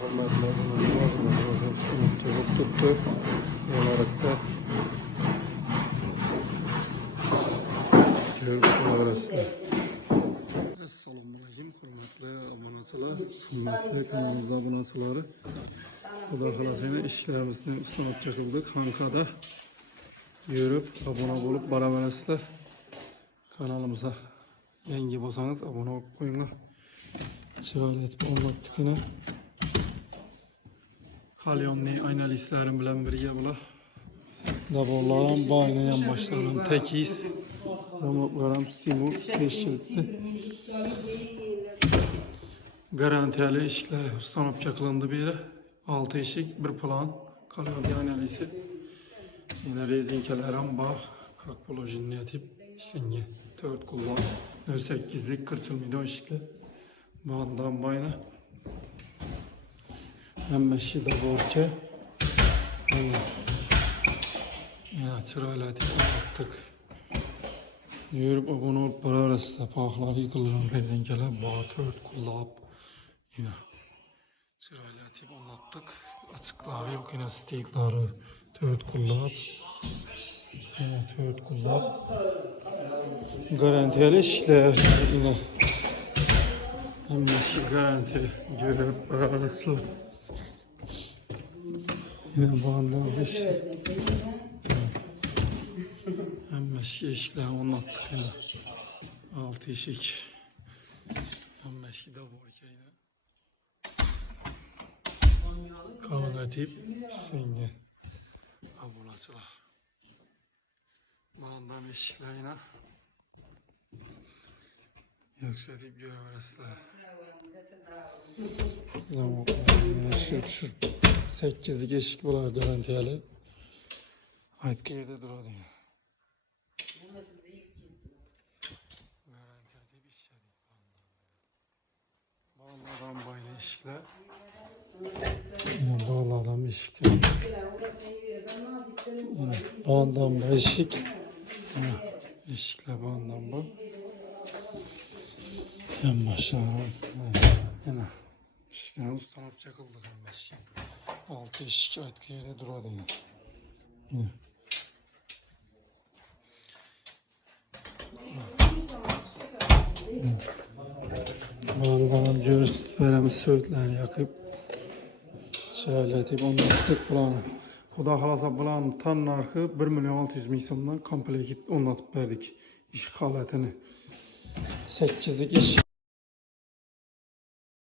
Hürmetli abonelerim, çabuk tuttu. Olarak da görüntü arasında. Assalamualaikum, hürmetli aboneçiler, hürmetli kanalımıza aboneçileri. Xudo xohlasa ishlarimizni ustunlikka qildik. Xonqada yurib, abone bo'lib boraverasizlar. Kanalımıza yangi bo'lsangiz abone bo'lib qo'yinglar. Chiroyli etib o'rnatdikini. Kalyonli aynali islerim bilen birge bular. Dabollarım, baynayan başlarım, tekiz. Zamoklarım, stimul, teşkildi. Garantiyeli işler ustanıp çakılandı biri. 6 eşik, bir plan. Kalyonli aynalisi. Yine rezinkelerim bak. Kakpolojin netip. İşinge 4 kullan. 8'lik 40 milyon eşikler. Bağından bayna. Hemmeşi de borke. Ya çırayla attık. Yürüp abone olup beraber paklar yıkılırım rezinkeler. Bağ 4 kullanıp yine çırayla atıp anlattık. Açıkları yok yine stikleri 4 kullanıp yine 4 kullanıp garantiyeli işler yine hemmeşi garanti görüp beraber yine bağında işte. Eşikler anlattık yine. 6 eşik. 15 de bu yine. Kavga tip şimdi abonacılar. Bağından eşikler yine. Yoksa tip görebilirler. Zamanlar şur 8'lik eşik bular garantiyeli. Aytki yerde duradı yine. Bağladan bayna eşikler. Bağladan eşikler. Bağdan bay eşik. Eşikler bağdan bay. En başa. Yine. Eşikten ustanıp çakıldık en başa. 6 eşik aytki yerde duradı yine. Bağlanan görüntü veremiz söğütlerini yakıp şöyle anlattık bulanı. Xudo xolasa bulanı tan narxı 1.600.000 so'mdan komplekt anlatıp verdik iş halatını. 8'lik iş